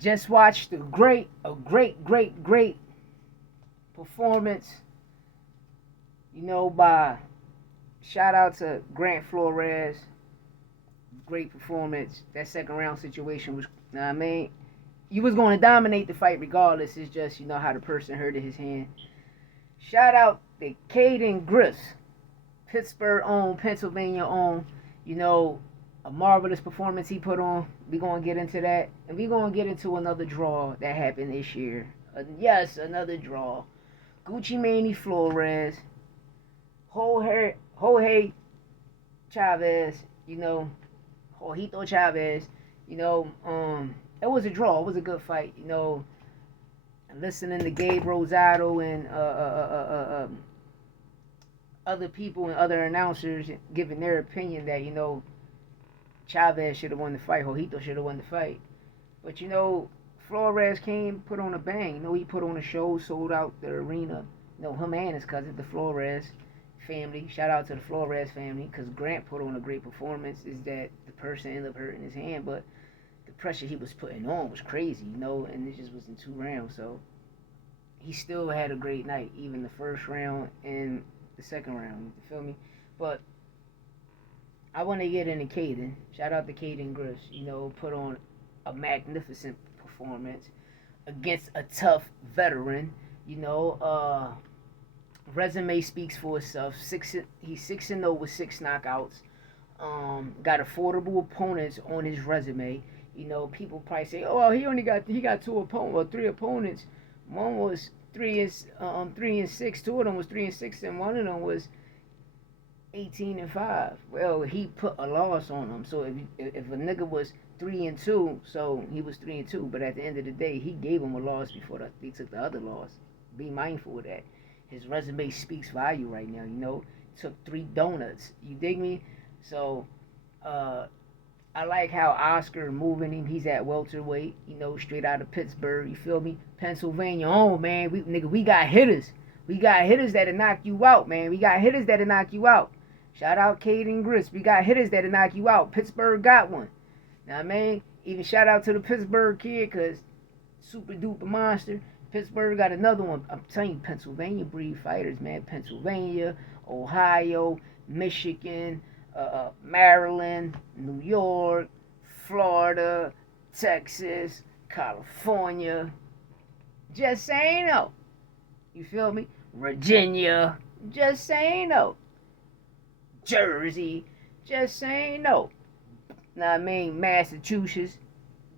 just watched a great performance, by shout out to Grant Flores. Great performance. That second round situation was, you know what I mean? You was going to dominate the fight regardless. It's just, how the person hurted his hand. Shout out to Cayden Griffiths, Pittsburgh owned, Pennsylvania owned. A marvelous performance he put on. We're going to get into that. And we're going to get into another draw that happened this year. Yes, another draw. Manny Flores, Jorge Chavez, Jorge Chavez, it was a draw. It was a good fight, listening to Gabe Rosado and other people and other announcers giving their opinion that, Chavez should have won the fight, Jorge should have won the fight. But, Flores came, put on a bang. He put on a show, sold out the arena. Him and his cousin, the Flores family. Shout out to the Flores family, because Grant put on a great performance. Is that the person ended up hurting his hand, but the pressure he was putting on was crazy, and it just was in 2 rounds. So he still had a great night, even the first round and the second round. You feel me? But I want to get into Cayden. Shout out to Cayden Griffiths. Put on a magnificent performance against a tough veteran. Resume speaks for itself. He's 6-0 with 6 knockouts. Got affordable opponents on his resume. People probably say, "Oh, well, he got 2 opponents or 3 opponents. One was 3-6. 2 of them was 3-6, and one of them was 18-5." Well, he put a loss on him. So if a nigga was 3-2, so he was 3-2. But at the end of the day, he gave him a loss before he took the other loss. Be mindful of that. His resume speaks value right now. Took 3 donuts. You dig me? So, I like how Oscar moving him. He's at welterweight. Straight out of Pittsburgh. You feel me? Pennsylvania. Oh man, we got hitters. We got hitters that'll knock you out, man. We got hitters that'll knock you out. Shout out Cayden Griffiths. We got hitters that'll knock you out. Pittsburgh got one. Now, man, even shout out to the Pittsburgh kid, because super duper monster. Pittsburgh got another one. I'm telling you, Pennsylvania breed fighters, man. Pennsylvania, Ohio, Michigan, Maryland, New York, Florida, Texas, California. Just saying no. You feel me? Virginia. Just saying no. Jersey. Just saying no. Now, I mean, Massachusetts.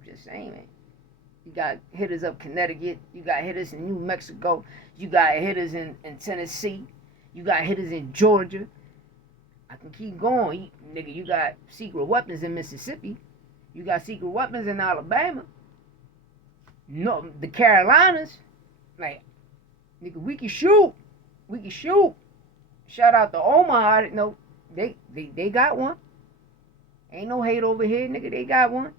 Just saying, man. You got hitters up Connecticut. You got hitters in New Mexico. You got hitters in Tennessee. You got hitters in Georgia. I can keep going. Nigga, you got secret weapons in Mississippi. You got secret weapons in Alabama. No, the Carolinas. Like, nigga, we can shoot. We can shoot. Shout out to Omaha. No, they got one. Ain't no hate over here, nigga. They got one.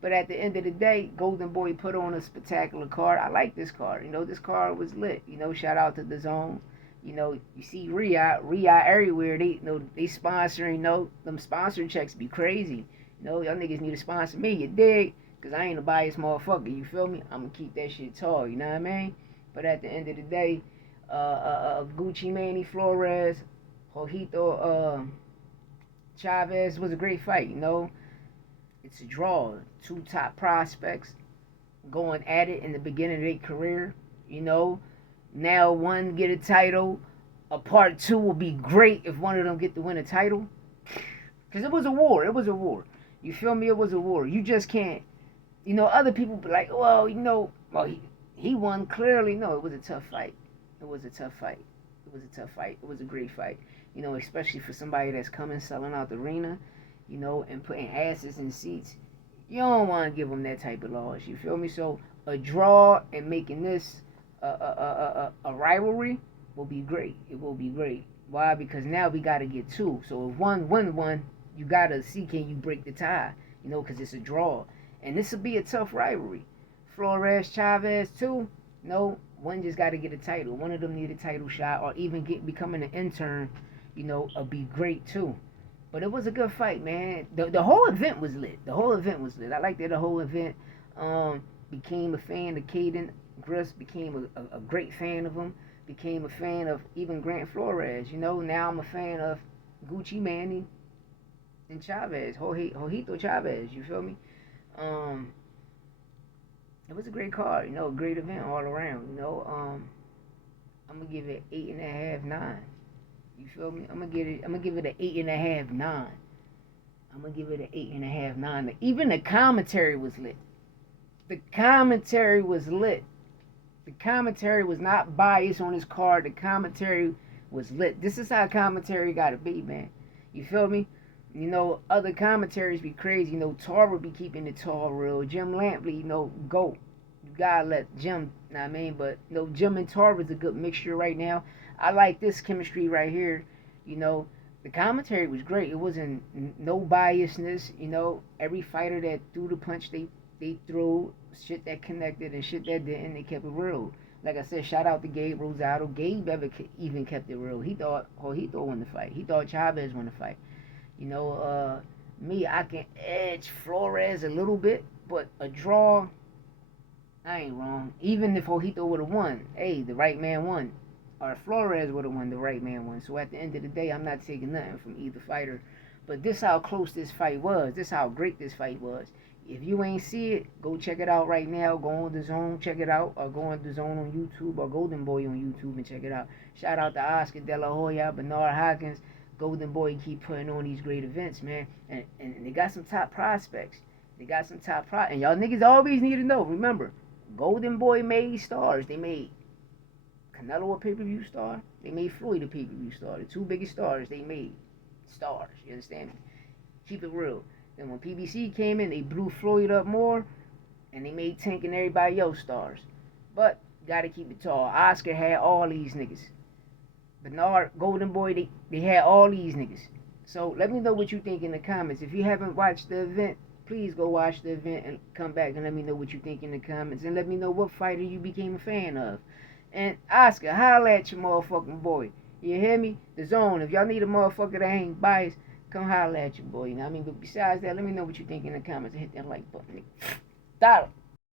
But at the end of the day, Golden Boy put on a spectacular card. I like this card. This card was lit. Shout out to dazn. You see Riyadh everywhere. They sponsoring. Them sponsor checks be crazy. Y'all niggas need to sponsor me. You dig? Because I ain't a biased motherfucker. You feel me? I'm going to keep that shit tall. You know what I mean? But at the end of the day, Manny Flores, Jorge Chavez was a great fight. It's a draw. 2 top prospects going at it in the beginning of their career. Now one get a title. A part 2 will be great if one of them get to win a title. Because it was a war. It was a war. You feel me? It was a war. You just can't. Other people be like, well, he won clearly. No, it was a tough fight. It was a tough fight. It was a tough fight. It was a great fight. Especially for somebody that's coming, selling out the arena, and putting asses in seats. You don't want to give them that type of loss. You feel me? So a draw and making this a rivalry will be great. It will be great. Why? Because now we got to get 2. So if one win one, you got to see, can you break the tie? Because it's a draw. And this will be a tough rivalry. Flores Chavez too. One just got to get a title. One of them need a title shot, or even becoming an intern. Will be great too. But it was a good fight, man. The whole event was lit. The whole event was lit. I liked it. The whole event. became a fan of Cayden Griffiths, became a great fan of him, became a fan of even Grant Flores. Now I'm a fan of Gucci Manny and Chavez, Jorge Chavez. You feel me? Um, it was a great card. A great event all around. I'm gonna give it 8.5, 9. You feel me? I'm gonna give it an 8.5, 9. I'm gonna give it an 8.5, 9. Even the commentary was lit. The commentary was lit. The commentary was not biased on his card. The commentary was lit. This is how commentary gotta be, man. You feel me? Other commentaries be crazy. Tar would be keeping it tall real. Jim Lampley, go. You gotta let Jim, know what I mean? But, Jim and Tar was a good mixture right now. I like this chemistry right here. The commentary was great. It wasn't no biasness. Every fighter that threw the punch they threw, shit that connected and shit that didn't, they kept it real. Like I said, shout out to Gabe Rosado. Gabe even kept it real. He thought won the fight. He thought Chavez won the fight. Me, I can edge Flores a little bit, but a draw, I ain't wrong. Even if Ojito would have won, hey, the right man won. Or Flores would have won, the right man won. So at the end of the day, I'm not taking nothing from either fighter. But this how close this fight was. This how great this fight was. If you ain't see it, go check it out right now. Go on dazn, check it out. Or go on dazn on YouTube or Golden Boy on YouTube and check it out. Shout out to Oscar De La Hoya, Bernard Hopkins. Golden Boy keep putting on these great events, man. And they got some top prospects. And y'all niggas always need to know. Remember, Golden Boy made stars. They made Canelo a pay-per-view star. They made Floyd a pay-per-view star. The two biggest stars they made. Stars. You understand me? Keep it real. Then when PBC came in, they blew Floyd up more. And they made Tank and everybody else stars. But, gotta keep it tall. Oscar had all these niggas. Bernard, Golden Boy, they had all these niggas. So let me know what you think in the comments. If you haven't watched the event, please go watch the event and come back and let me know what you think in the comments. And let me know what fighter you became a fan of. And Oscar, holla at your motherfucking boy. You hear me? dazn. If y'all need a motherfucker that ain't biased, come holla at your boy. You know what I mean? But besides that, let me know what you think in the comments and hit that like button. Dollar.